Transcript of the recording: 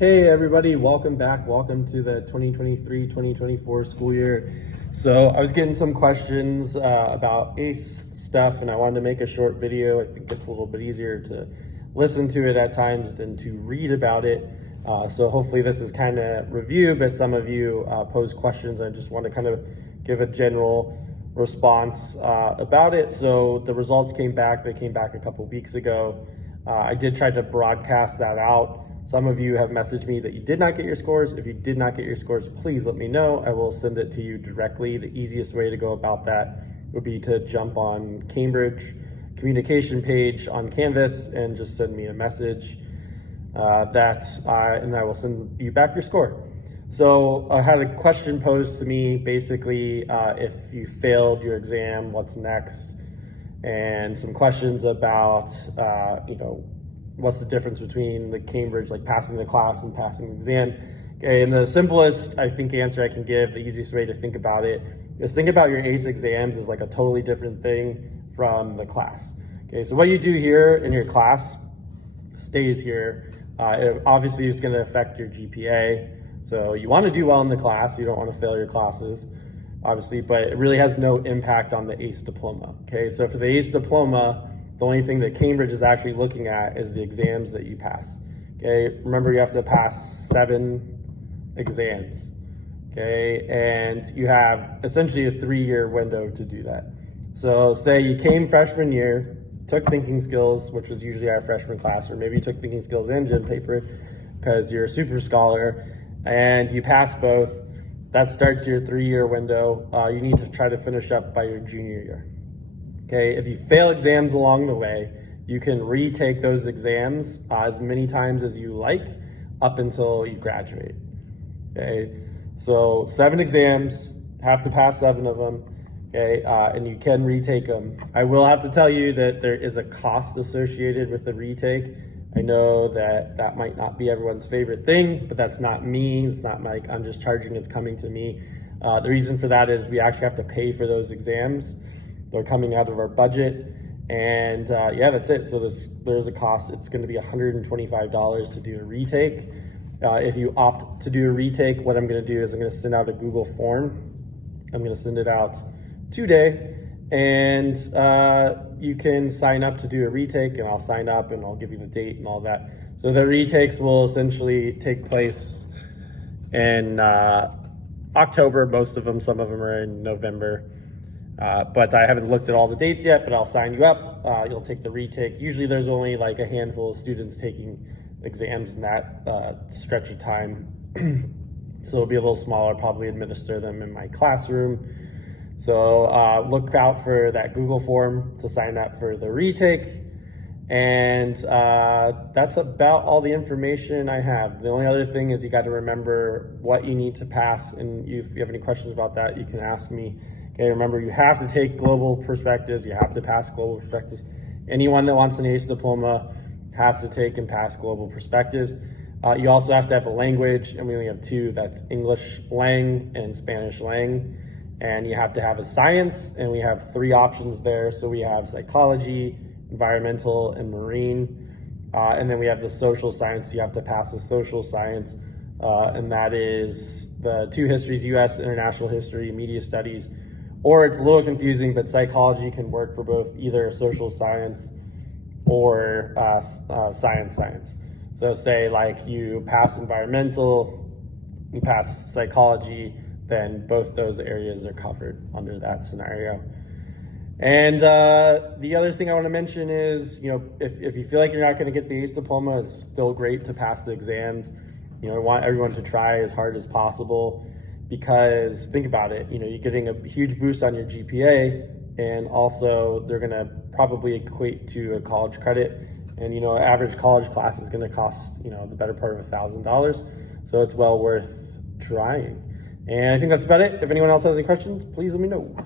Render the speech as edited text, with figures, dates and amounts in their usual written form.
Hey everybody, welcome back. Welcome to the 2023-2024 school year. So I was getting some questions about Aice stuff and I wanted to make a short video. I think it's a little bit easier to listen to it at times than to read about it. So hopefully this is kind of review, but some of you pose questions. I just want to kind of give a general response about it. So the results came back. They came back a couple weeks ago. I did try to broadcast that out. Some of you have messaged me that you did not get your scores. If you did not get your scores, please let me know. I will send it to you directly. The easiest way to go about that would be to jump on Cambridge communication page on Canvas and just send me a message and I will send you back your score. So I had a question posed to me, basically, if you failed your exam, what's next? And some questions about, what's the difference between the Cambridge, like passing the class and passing the exam? Okay, and the simplest, I think, answer I can give, the easiest way to think about it, is think about your Aice exams as like a totally different thing from the class. Okay, so what you do here in your class stays here. It obviously is going to affect your GPA. So you want to do well in the class. You don't want to fail your classes, obviously, but it really has no impact on the Aice diploma. Okay, so for the Aice diploma, the only thing that Cambridge is actually looking at is the exams that you pass. Okay, remember you have to pass 7 exams. Okay, and you have essentially a 3-year window to do that. So say you came freshman year, took thinking skills, which was usually our freshman class, or maybe you took thinking skills and gen paper because you're a super scholar, and you passed both. That starts your 3-year window. You need to try to finish up by your junior year. Okay, if you fail exams along the way, you can retake those exams as many times as you like up until you graduate. Okay, so 7 exams, have to pass 7 of them. Okay, and you can retake them. I will have to tell you that there is a cost associated with the retake. I know that that might not be everyone's favorite thing, but that's not me. It's not like I'm just charging, it's coming to me. The reason for that is we actually have to pay for those exams. They're coming out of our budget. And yeah, that's it. So there's a cost. It's going to be $125 to do a retake. If you opt to do a retake, what I'm going to do is I'm going to send out a Google form. I'm going to send it out today. And you can sign up to do a retake, and I'll sign up and I'll give you the date and all that. So the retakes will essentially take place in October, most of them. Some of them are in November. But I haven't looked at all the dates yet, but I'll sign you up. You'll take the retake. Usually there's only like a handful of students taking exams in that stretch of time. So it'll be a little smaller, probably administer them in my classroom. So look out for that Google form to sign up for the retake. And that's about all the information I have. The only other thing is you got to remember what you need to pass. And if you have any questions about that, you can ask me. Okay, remember, you have to take global perspectives. You have to pass global perspectives. Anyone that wants an Aice diploma has to take and pass global perspectives. You also have to have a language, and we only have 2. That's English Lang and Spanish Lang. And you have to have a science, and we have 3 options there. So we have psychology, environmental, and marine. And then we have the social science. You have to pass the social science, and that is the 2 histories, US, international history, media studies. Or it's a little confusing, but psychology can work for both either social science or science. So say like you pass environmental, you pass psychology, then both those areas are covered under that scenario. And the other thing I want to mention is, if you feel like you're not going to get the Aice diploma, it's still great to pass the exams. I want everyone to try as hard as possible. Because think about it, you're getting a huge boost on your GPA, and also they're going to probably equate to a college credit. And average college class is going to cost the better part of $1,000, so it's well worth trying. And I think that's about it. If anyone else has any questions, please let me know.